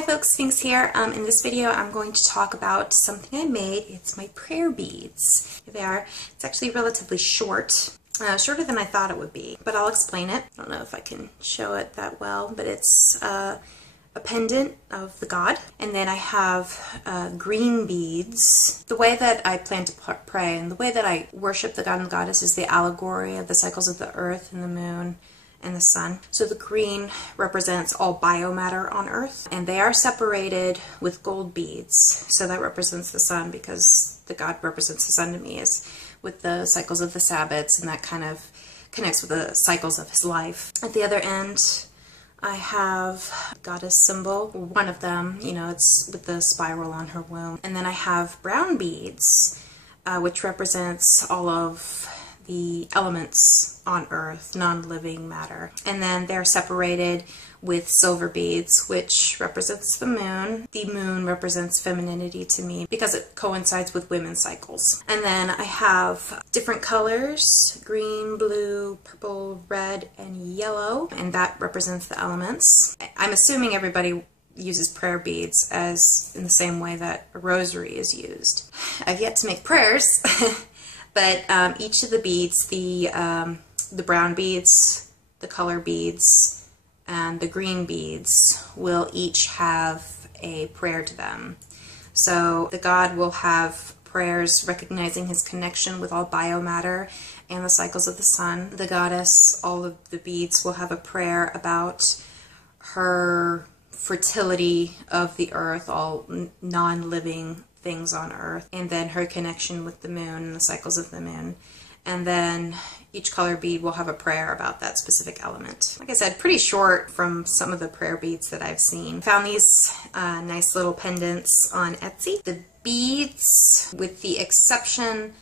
Hi folks, Sphinx here. In this video I'm going to talk about something I made. It's my prayer beads. Here they are. It's actually relatively short, shorter than I thought it would be, but I'll explain it. I don't know if I can show it that well, but it's a pendant of the god, and then I have green beads. The way that I plan to pray and the way that I worship the god and the goddess is the allegory of the cycles of the earth and the moon and the sun. So the green represents all biomatter on earth, and they are separated with gold beads. So that represents the sun, because the god represents the sun to me, is with the cycles of the Sabbats, and that kind of connects with the cycles of his life. At the other end I have a goddess symbol, one of them, you know, it's with the spiral on her womb. And then I have brown beads, which represents all of the elements on earth, non-living matter. And then they're separated with silver beads, which represents the moon. The moon represents femininity to me because it coincides with women's cycles. And then I have different colors: green, blue, purple, red, and yellow, and that represents the elements. I'm assuming everybody uses prayer beads as in the same way that a rosary is used. I've yet to make prayers. But each of the beads, the brown beads, the color beads, and the green beads will each have a prayer to them. So the god will have prayers recognizing his connection with all biomatter and the cycles of the sun. The goddess, all of the beads will have a prayer about her fertility of the earth, all non-living things on earth, and then her connection with the moon and the cycles of the moon. And then each color bead will have a prayer about that specific element. Like I said, pretty short from some of the prayer beads that I've seen. Found these nice little pendants on Etsy. The beads, with the exception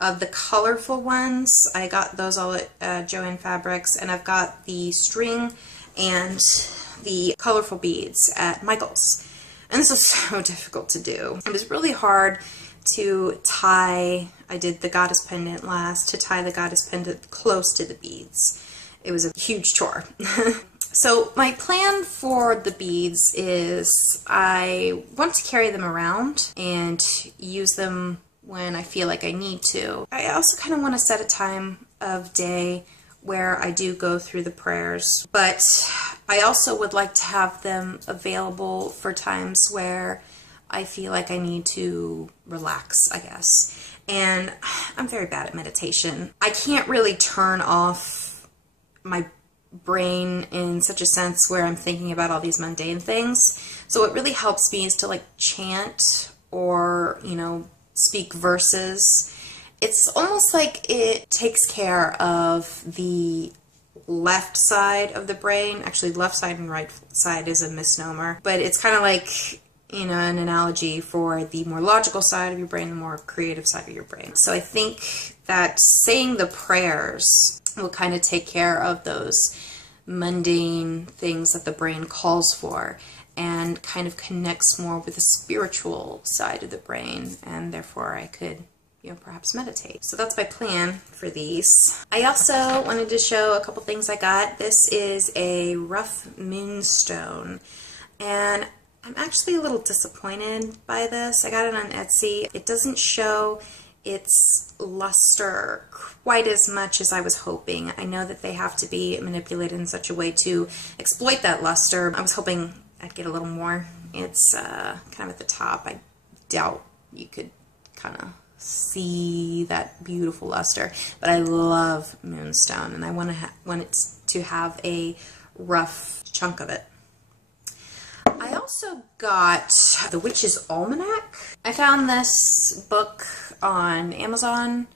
of the colorful ones, I got those all at Joann Fabrics, and I've got the string and the colorful beads at Michael's. And this was so difficult to do. It was really hard to tie, I did the goddess pendant last, to tie the goddess pendant close to the beads. It was a huge chore. So my plan for the beads is I want to carry them around and use them when I feel like I need to. I also kind of want to set a time of day where I do go through the prayers, but I also would like to have them available for times where I feel like I need to relax, I guess. And I'm very bad at meditation. I can't really turn off my brain in such a sense where I'm thinking about all these mundane things. So what really helps me is to like chant or, you know, speak verses. It's almost like it takes care of the left side of the brain. Actually, left side and right side is a misnomer, but it's kind of like, you know, an analogy for the more logical side of your brain, the more creative side of your brain. So I think that saying the prayers will kind of take care of those mundane things that the brain calls for, and kind of connects more with the spiritual side of the brain, and therefore I could, you know, perhaps meditate. So that's my plan for these. I also wanted to show a couple things I got. This is a rough moonstone, and I'm actually a little disappointed by this. I got it on Etsy. It doesn't show its luster quite as much as I was hoping. I know that they have to be manipulated in such a way to exploit that luster. I was hoping I'd get a little more. It's kind of at the top. I doubt you could kind of see that beautiful luster, but I love moonstone, and I want it to have a rough chunk of it. I also got The Witch's Almanac. I found this book on Amazon.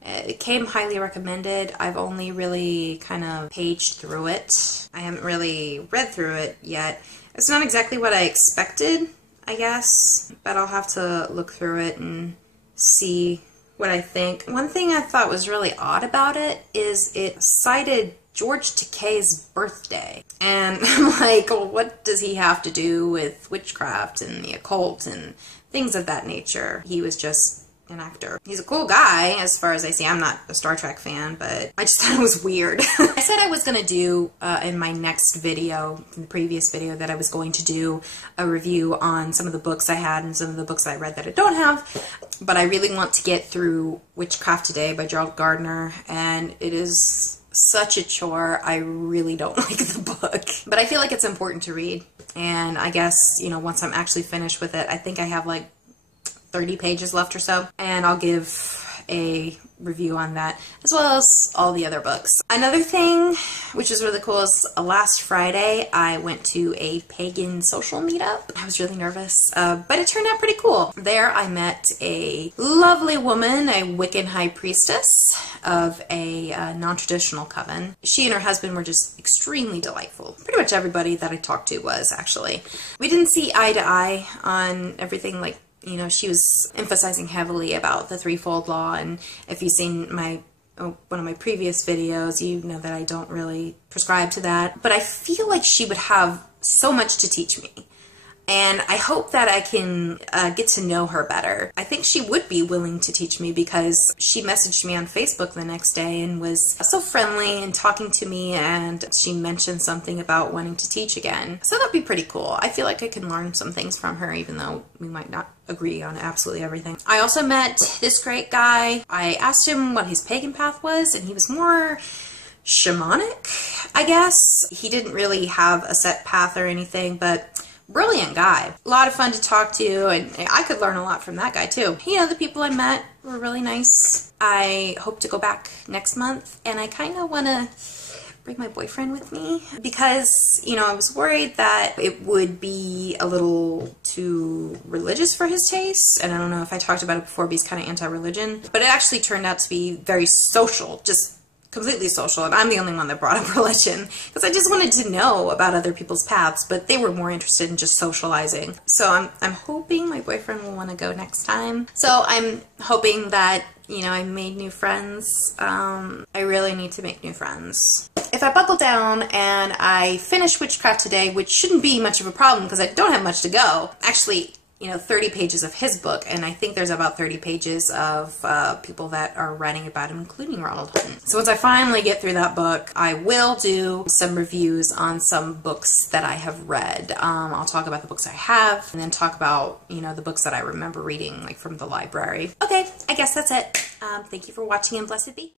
It came highly recommended. I've only really kind of paged through it. I haven't really read through it yet. It's not exactly what I expected, I guess, but I'll have to look through it and see what I think. One thing I thought was really odd about it is it cited George Takei's birthday. And I'm like, well, what does he have to do with witchcraft and the occult and things of that nature? He was just an actor. He's a cool guy as far as I see. I'm not a Star Trek fan, but I just thought it was weird. I said I was going to do in my next video, in the previous video, that I was going to do a review on some of the books I had and some of the books I read that I don't have, but I really want to get through Witchcraft Today by Gerald Gardner, and it is such a chore. I really don't like the book, but I feel like it's important to read, and I guess, you know, once I'm actually finished with it, I think I have like 30 pages left or so, and I'll give a review on that, as well as all the other books. Another thing, which is really cool, is last Friday I went to a pagan social meetup. I was really nervous, but it turned out pretty cool. There I met a lovely woman, a Wiccan high priestess of a non-traditional coven. She and her husband were just extremely delightful. Pretty much everybody that I talked to was, actually. We didn't see eye to eye on everything. Like, you know, she was emphasizing heavily about the threefold law, and if you've seen my one of my previous videos, you know that I don't really prescribe to that. But I feel like she would have so much to teach me, and I hope that I can get to know her better. I think she would be willing to teach me, because she messaged me on Facebook the next day and was so friendly and talking to me, and she mentioned something about wanting to teach again. So that'd be pretty cool. I feel like I can learn some things from her, even though we might not agree on absolutely everything. I also met this great guy. I asked him what his pagan path was, and he was more shamanic, I guess. He didn't really have a set path or anything, but brilliant guy. A lot of fun to talk to, and I could learn a lot from that guy too. You know, the people I met were really nice. I hope to go back next month, and I kind of want to bring my boyfriend with me, because, you know, I was worried that it would be a little too religious for his taste, and I don't know if I talked about it before, but he's kind of anti-religion, but it actually turned out to be very social, just completely social, and I'm the only one that brought up religion, because I just wanted to know about other people's paths, but they were more interested in just socializing. So I'm hoping my boyfriend will want to go next time. So I'm hoping that, you know, I made new friends. I really need to make new friends. If I buckle down and I finish Witchcraft Today, which shouldn't be much of a problem because I don't have much to go. Actually, you know, 30 pages of his book, and I think there's about 30 pages of people that are writing about him, including Ronald Hutton. So once I finally get through that book, I will do some reviews on some books that I have read. I'll talk about the books I have, and then talk about, you know, the books that I remember reading, like from the library. Okay, I guess that's it. Thank you for watching, and blessed be.